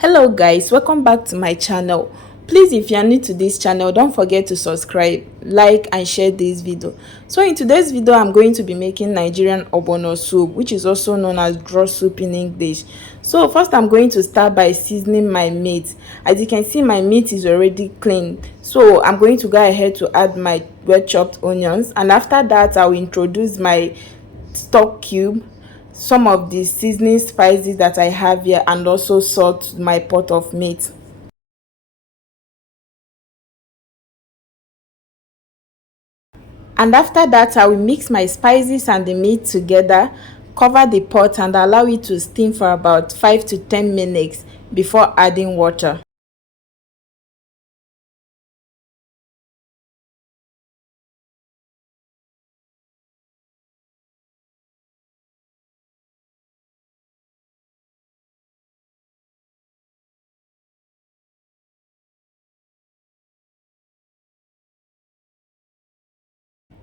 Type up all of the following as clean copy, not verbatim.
Hello guys, welcome back to my channel. Please, if you are new to this channel, don't forget to subscribe, like and share this video. So in today's video, I'm going to be making Nigerian ogbono soup, which is also known as draw soup in English. So first, I'm going to start by seasoning my meat. As you can see, my meat is already clean, so I'm going to go ahead to add my well chopped onions, and after that I will introduce my stock cube, some of the seasoning spices that I have here, and also salt to my pot of meat. And after that, I will mix my spices and the meat together, cover the pot and allow it to steam for about 5 to 10 minutes before adding water.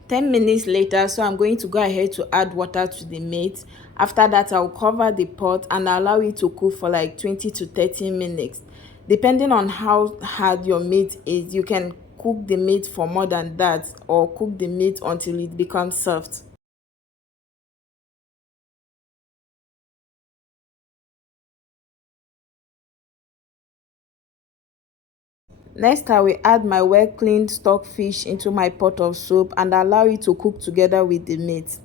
Ten minutes later, so I'm going to go ahead to add water to the meat. After that, I'll cover the pot and allow it to cook for like 20 to 30 minutes. Depending on how hard your meat is, you can cook the meat for more than that, or cook the meat until it becomes soft. Next, I will add my well cleaned stock fish into my pot of soup and allow it to cook together with the meat.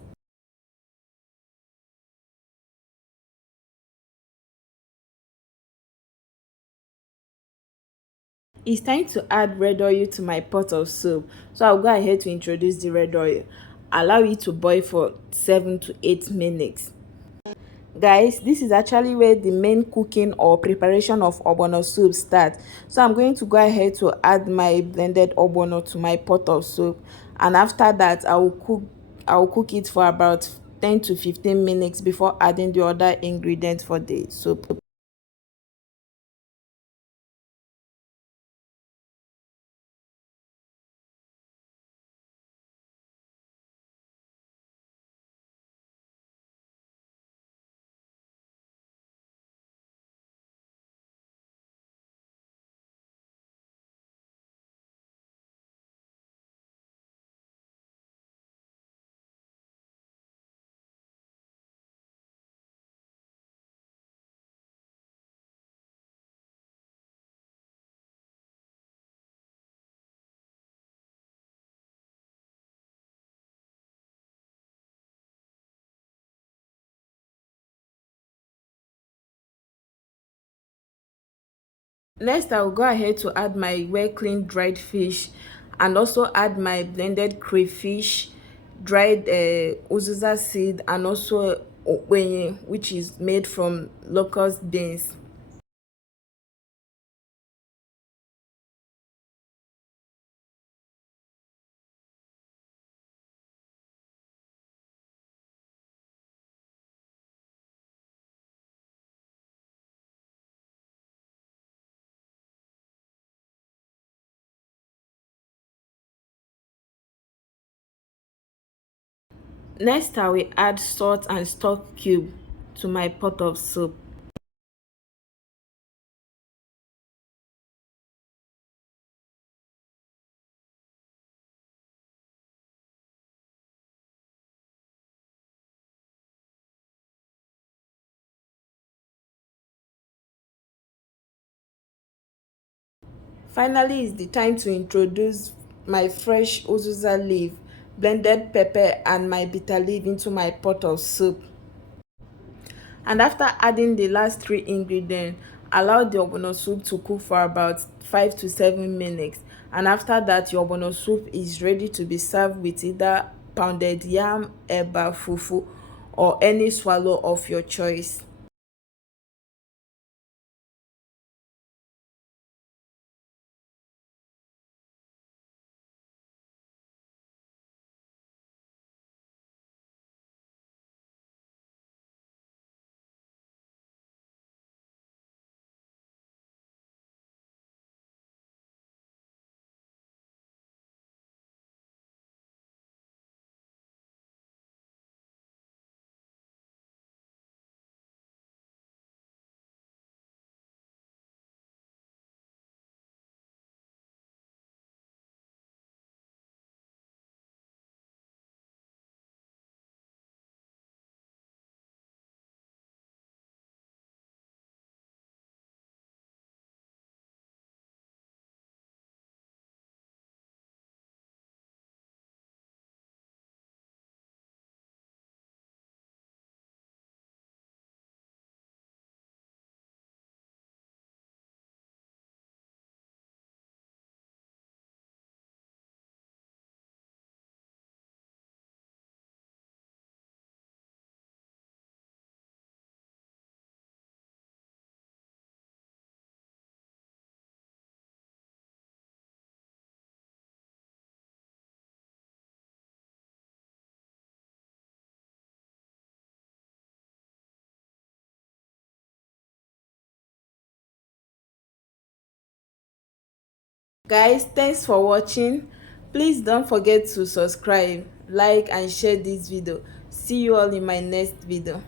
It's time to add red oil to my pot of soup, so I'll go ahead to introduce the red oil. Allow it to boil for 7 to 8 minutes. Guys, this is actually where the main cooking or preparation of ogbono soup starts. So I'm going to go ahead to add my blended ogbono to my pot of soup, and after that I will cook it for about 10 to 15 minutes before adding the other ingredients for the soup. Next, I will go ahead to add my well cleaned dried fish, and also add my blended crayfish, dried uzuza seed, and also okenye, which is made from locust beans. Next, I will add salt and stock cube to my pot of soup. Finally, it's the time to introduce my fresh uzuza leaf, blended pepper, and my bitter leaf into my pot of soup. And after adding the last three ingredients, allow the ogbono soup to cook for about 5 to 7 minutes. And after that, your ogbono soup is ready to be served with either pounded yam, eba, fufu, or any swallow of your choice. Guys, thanks for watching. Please don't forget to subscribe, like and share this video. See you all in my next video.